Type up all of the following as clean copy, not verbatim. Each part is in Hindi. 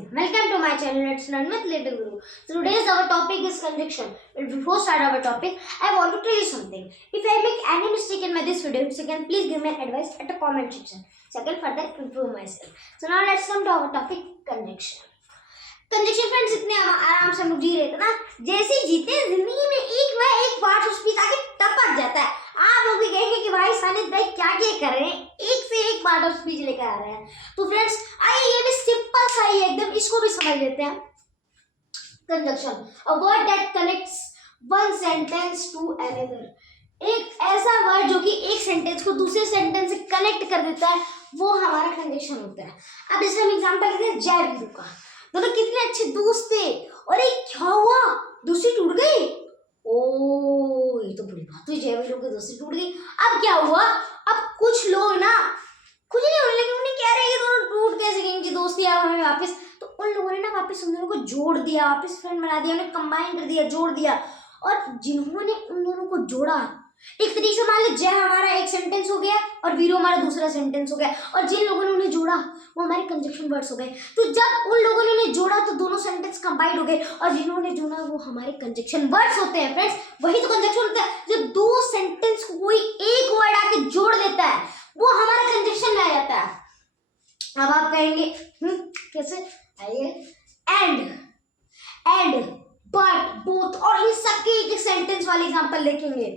listening. Welcome to my channel. Let's learn with Little Guru. So today's our topic is conjunction. But before start our topic, I want to tell you something. If I make any mistake in this video, so can please give me an advice at the comment section. So I can further improve myself. So now let's come to our topic, conjunction. Conjunction friends इतने आराम से हम लोग जी रहे थे ना, जैसे ही जीते जिंदगी में एक बार स्पीच आके टपक जाता है। आप लोग भी कहेंगे कि भाई सानिद भाई क्या क्या कर रहे हैं, एक से एक पार्ट ऑफ स्पीच लेकर आ रहे हैं। तो फ्रेंड्स आइए ये भी सिंपल सा ही एकदम, इसको भी समझ लेते हैं। Conjunction, a word that connects one sentence to another, एक ऐसा वर्ड जो कि एक सेंटेंस को दूसरे सेंटेंस से कनेक्ट कर देता है, वो हमारा कंजक्शन होता है। अब इसका हम एग्जांपल लेते हैं जय वीरू का। दोनों कितने अच्छे दोस्त थे, और क्या हुआ, दोस्ती टूट गई। ओ ये तो बुरी बात हुई, जय वीरू की दोस्ती टूट गई। अब क्या हुआ, अब कुछ लोग ना कुछ नहीं होने लगे, उन्हें कह रहे हैं कि दोनों टूट कैसे गई इनकी दोस्ती, अब हमें वापस। तो उन लोगों ने ना वापस उन दोनों को जोड़ दिया, वापस फ्रेंड बना दिया, उन्हें कंबाइन कर दिया, जोड़ दिया। और जिन्होंने उन दोनों को जोड़ा, एक तरीके से मान लो जय हमारा एक सेंटेंस हो गया और वीरू हमारा दूसरा सेंटेंस हो गया, और जिन लोगों ने उन्हें जोड़ा वो हमारे कंजक्शन वर्ड्स हो गए। तो जब उन लोगों ने उन्हें जोड़ा तो दोनों सेंटेंस कंबाइंड हो गए, और जिन्होंने जोड़ा वो हमारे कंजक्शन वर्ड्स होते हैं। फ्रेंड्स वही तो कंजक्शन होता है, जब दो सेंटेंस को कोई एक वर्ड आके जोड़ देता है वो हमारा कंजक्शन में आ जाता है। अब आप कहेंगे कैसे, आइए, एंड बट बोथ, और इन सबके एक सेंटेंस वाले एग्जांपल देखेंगे।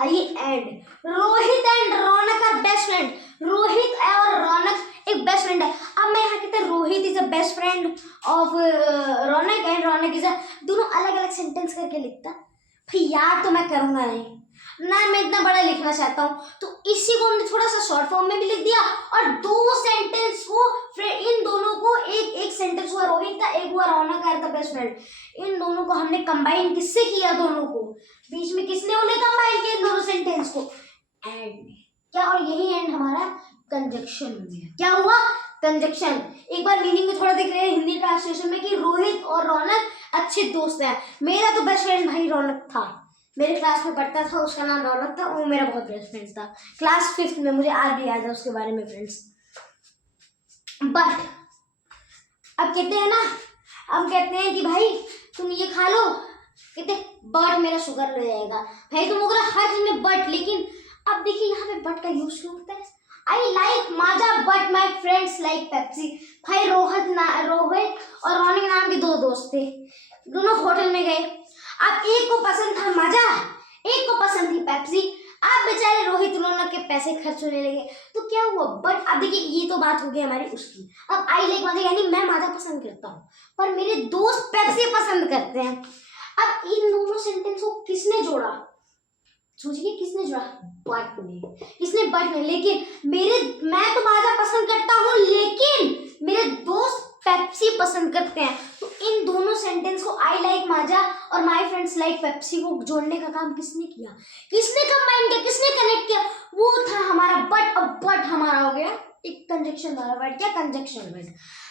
आइए, and Rohit and Raunak are best friend, Rohit और रौनक एक बेस्ट फ्रेंड है। अब मैं यहाँ कहते हैं Rohit is a best friend of Raunak and Raunak is a, दोनों अलग अलग सेंटेंस करके लिखता भाई, यार तो मैं करूँगा नहीं ना, मैं इतना बड़ा लिखना चाहता हूँ, तो इसी को हमने थोड़ा सा शॉर्ट फॉर्म में भी लिख दिया, और दो सेंटेंस को इन दोनों को एक सेंटेंस हुआ रोहित का, एक हुआ रौनक का बेस्ट फ्रेंड, इन दोनों को हमने कंबाइन किससे किया, दोनों को बीच में किसने उन्हें कंबाइन किया, दोनों सेंटेंस को एंड क्या, और यही एंड हमारा कंजक्शन हो गया। क्या हुआ, कंजक्शन। एक बार मीनिंग में थोड़ा देख रहे हैं हिंदी ट्रांसलेशन में कि रोहित और रौनक अच्छे दोस्त हैं। मेरा तो बेस्ट फ्रेंड भाई रौनक था, मेरे क्लास में पढ़ता था, उसका नाम रौनक था, वो मेरा बहुत बेस्ट फ्रेंड था, क्लास 5th में, मुझे आज भी याद है उसके बारे में फ्रेंड्स। बट अब कहते हैं ना, अब कहते हैं कि भाई तुम ये खा लो, कहते बट मेरा शुगर ले जाएगा, भाई तुम बोला हर चीज में बट, लेकिन अब देखिए यहाँ पे बट का यूज क्यों होता है। I like Maaza but my friends like Pepsi, भाई रोहित और रौनक नाम के दो दोस्त थे, दोनों होटल में गए। अब एक को पसंद था माजा, एक को पसंद थी पेप्सी। अब बेचारे रोहित रौनक के पैसे खर्च होने लगे, तो क्या हुआ, बट अब देखिए ये तो बात हो गई हमारी उसकी। अब आई लाइक माजा यानी मैं माजा पसंद करता हूँ, पर मेरे दोस्त पेप्सी पसंद करते हैं। अब इन दोनों सेंटेंस को किसने जोड़ा, सोचिए किसने जोड़ा, बट ने, किसने, बट ने। लेकिन मैं तो माजा पसंद करता हूँ, लेकिन मेरे दोस्त पेप्सी पसंद करते हैं, तो इन दोनों सेंटेंस को आई लाइक माजा और माय फ्रेंड्स लाइक पेप्सी को जोड़ने का काम किसने किया, किसने कंबाइन किया, किसने कनेक्ट किया, वो था हमारा बट। अब बट हमारा हो गया एक कंजक्शन वाला वर्ड, क्या, कंजक्शन वर्ड।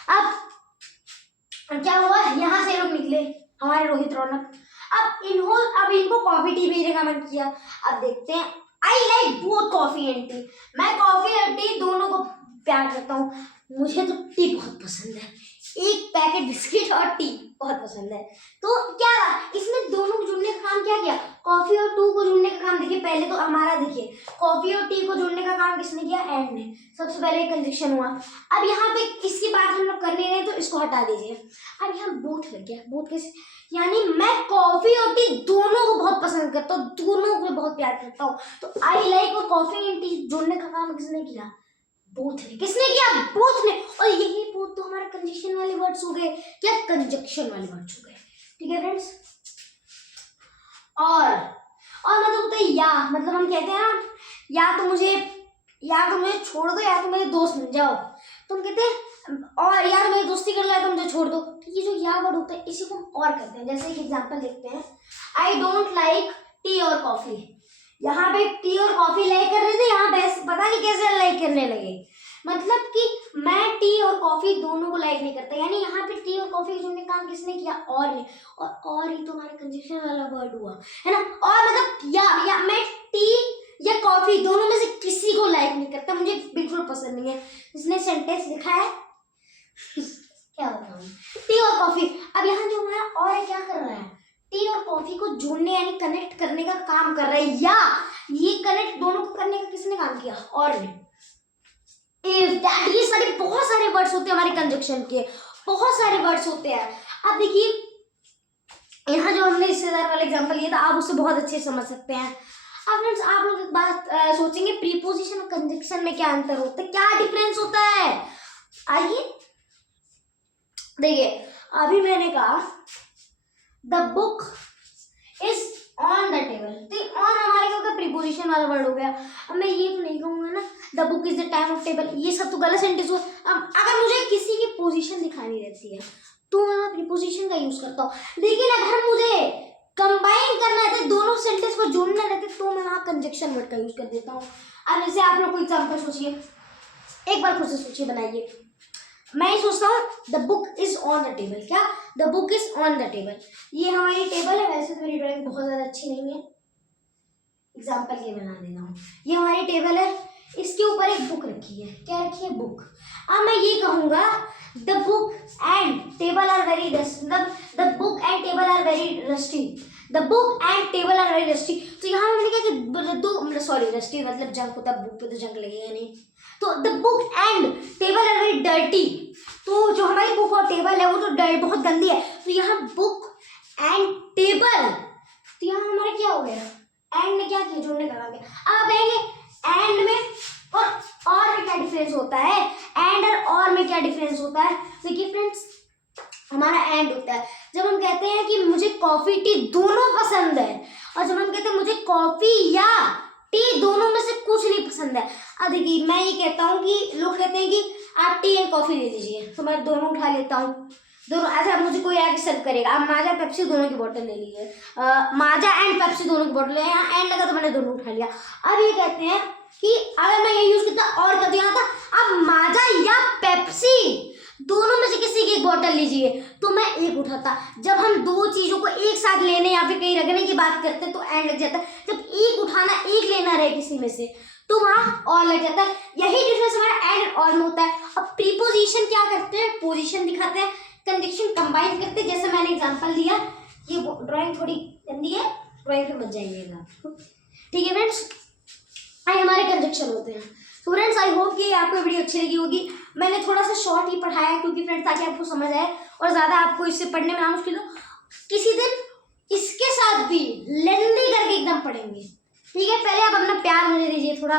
अब क्या हुआ, यहाँ से लोग निकले हमारे रोहित रौनक। अब इनको कॉफी टी पीने का मन किया। अब देखते हैं, I like both coffee and T, मैं कॉफी और टी दोनों को प्यार करता हूँ, मुझे तो टी बहुत पसंद है, एक पैकेट बिस्किट और टी बहुत पसंद है। तो क्या इसमें दोनों को जोड़ने का काम क्या किया, कॉफी और टी को जोड़ने का काम। देखिए पहले तो हमारा, देखिए कॉफी और टी को जोड़ने का काम किसने किया, एंड ने, सबसे पहले कंजक्शन हुआ। अब यहाँ पे इसकी बात हम लोग कर नहीं रहे, तो इसको हटा दीजिए। अब यहाँ बोथ लग गया, बोथ कैसे, यानी मैं कॉफी और टी दोनों को बहुत पसंद करता हूँ, दोनों को बहुत प्यार करता हूँ। तो आई लाइक और कॉफी एंड टी जोड़ने का काम किसने किया, बोथ ने। किसने किया, बोथ ने। और यही बोथ तो हमारे कंजक्शन वाले वर्ड्स हो गए, क्या, कंजक्शन वाले वर्ड्स हो गए। ठीक है फ्रेंड्स। और मतलब होता है या, मतलब हम कहते हैं ना, या तो मुझे छोड़ दो, या तो मेरे दोस्त बन जाओ, तो हम कहते हैं, और या तो मेरी दोस्ती कर लो, या तो मुझे छोड़ दो। तो ये जो या वर्ड होता है इसी को हम और कहते हैं। जैसे एक एग्जांपल देखते हैं, आई डोंट लाइक टी और कॉफी, यहाँ पे टी और कॉफी लाइक कर रहे थे, यहाँ पे पता नहीं कैसे लाइक करने लगे, मतलब कि मैं टी और कॉफी दोनों को लाइक नहीं करता, यानी यहाँ पे टी और कॉफी जोड़ने का काम किसने किया, और ने। और ही तो हमारे कंजक्शन वाला वर्ड हुआ है ना। और मतलब या मैं टी या कॉफी दोनों में से किसी को लाइक नहीं करता, मुझे बिल्कुल पसंद नहीं है। इसने सेंटेंस लिखा है क्या बताऊँ, है क्या कर रहा है, टी और कॉफी को जोड़ने यानी कनेक्ट करने का काम कर रहा है, या ये कनेक्ट दोनों को करने का किसने काम किया, और ने। इफ दैट, ये सारे बहुत सारे वर्ड्स होते हैं हमारे कंजक्शन के, बहुत सारे वर्ड्स होते हैं। अब देखिए यहाँ जो हमने रिश्तेदार वाला एग्जांपल लिया था, आप उससे बहुत अच्छे से समझ सकते हैं। अब फ्रेंड्स आप लोग एक बात सोचेंगे, प्रीपोजिशन और कंजक्शन में क्या अंतर होता है, क्या डिफरेंस होता है। आइए देखिए, अभी मैंने कहा the book is on the table, तो ऑन हमारे क्या होगा, प्रीपोजिशन वाला वर्ड हो गया। अब मैं ये तो नहीं कहूंगा ना the book is the time of table, ये सब तो गलत सेंटेंस हुआ। अब अगर मुझे किसी की पोजीशन दिखानी रहती है तो मैं प्रीपोजिशन का यूज करता हूँ, लेकिन अगर मुझे कंबाइन करना है, दोनों सेंटेंस को जोड़ना रहता है, तो मैं वहाँ कंजक्शन वर्ड का यूज कर देता हूँ। अब जैसे आप लोग को एग्जाम्पल सोचिए, एक बार खुद से सोचिए, बनाइए। मैं ये सोचता हूँ the book is on the table, क्या, the book is on the table, ये हमारी टेबल है। वैसे तो मेरी ड्राइंग बहुत ज़्यादा अच्छी नहीं है, एग्जाम्पल ये बना देता हूँ। ये हमारी टेबल है, इसके ऊपर एक बुक रखी है, क्या रखी है, बुक। अब मैं ये कहूँगा the book and table are very dusty, the book and table are very dusty, the book and table are very dusty. तो यहाँ मैंने कहा कि दो, सॉरी रस्टी मतलब जंक होता है, बुक पे तो जंक लगेगा नहीं, तो the book and table are very dirty, तो जो हमारी बुक और टेबल है वो तो बहुत गंदी है। तो यहाँ बुक एंड टेबल, तो यहाँ हमारा क्या हो गया, एंड में क्या किया, जोड़ने का काम किया। अब कहेंगे एंड में और में क्या डिफरेंस होता है, एंड और में क्या डिफरेंस होता है। देखिए फ्रेंड्स, हमारा एंड होता है जब हम कहते हैं कि मुझे कॉफी टी दोनों पसंद है, और जब हम कहते हैं मुझे कॉफी या टी दोनों में से कुछ नहीं पसंद है। अब देखिए मैं ये कहता हूँ कि लोग कहते हैं कि आप टी एंड कॉफी ले लीजिए, तो मैं दोनों उठा लेता हूँ, दोनों। ऐसा मुझे कोई आके सर्व करेगा, आप माजा पेप्सी दोनों की बोतल ले लीजिए, माजा एंड पेप्सी दोनों की बोतल, यहाँ एंड लगा तो मैंने दोनों उठा लिया। अब ये कहते हैं कि अगर मैं ये यूज करता और कर दिया था, अब माजा या पेप्सी दोनों में से किसी की एक बोतल लीजिए, तो मैं एक उठाता। जब हम दो चीजों को एक साथ लेने या फिर कहीं रखने की बात करते हैं तो एंड लग जाता है। जब एक उठाना, एक लेना रहे किसी में से, तो वहाँ और लग जाता है। यही डिफरेंस हमारा एंड और में होता है। अब प्रीपोजिशन क्या करते हैं, पोजीशन दिखाते हैं, कंजक्शन कंबाइन करते हैं, जैसे मैंने एग्जांपल दिया। ये ड्राइंग थोड़ी गंदी है, ड्राइंग पे मत जाइएगा, ठीक है फ्रेंड्स। हमारे कंजक्शन होते हैं। तो फ्रेंड्स आई होप कि आपको वीडियो अच्छी लगी होगी। मैंने थोड़ा सा शॉर्ट ही पढ़ाया क्योंकि फ्रेंड्स ताकि आपको समझ आए और ज़्यादा आपको इससे पढ़ने में ना मुश्किल हो। किसी दिन इसके साथ भी लेंदी करके एकदम पढ़ेंगे, ठीक है। पहले आप अपना प्यार मुझे दीजिए थोड़ा,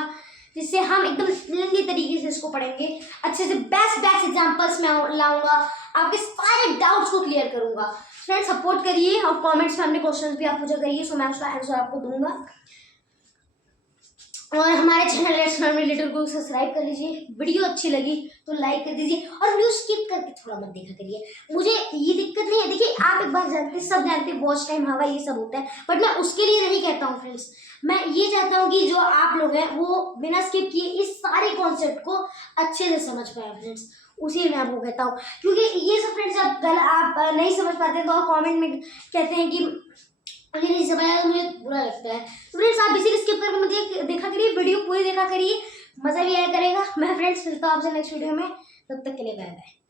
जिससे हम एकदम लेंदी तरीके से इसको पढ़ेंगे, अच्छे से बेस्ट एग्जाम्पल्स में लाऊंगा, आपके सारे डाउट्स को क्लियर करूंगा। फ्रेंड्स सपोर्ट करिए और कमेंट्स में अपने क्वेश्चंस भी आप पूछा करिए, सो मैं उसका आंसर आपको दूंगा। और हमारे channel let's learn with little को सब्सक्राइब कर लीजिए। वीडियो अच्छी लगी तो लाइक कर दीजिए और वीडियो स्किप करके थोड़ा मत देखा करिए। मुझे ये दिक्कत नहीं है, देखिए आप एक बार जानते, सब जानते वॉच टाइम हवा ये सब होता है, बट मैं उसके लिए नहीं कहता हूँ फ्रेंड्स। मैं ये चाहता हूँ कि जो आप लोग हैं वो बिना स्किप किए इस सारे कॉन्सेप्ट को अच्छे से समझ पाए फ्रेंड्स, उसी मैं आपको कहता हूँ। क्योंकि ये सब फ्रेंड्स आप नहीं समझ पाते हैं तो आप कॉमेंट में कहते हैं कि मुझे नहीं समझ आया, तो मुझे बुरा लगता है। तो फ्रेंड्स आप इसीलिए स्किप करके मुझे देखा करिए, वीडियो पूरी देखा करिए, मज़ा भी आया करेगा। मैं फ्रेंड्स मिलता हूँ आपसे नेक्स्ट वीडियो में, तब तक के लिए बाय बाय।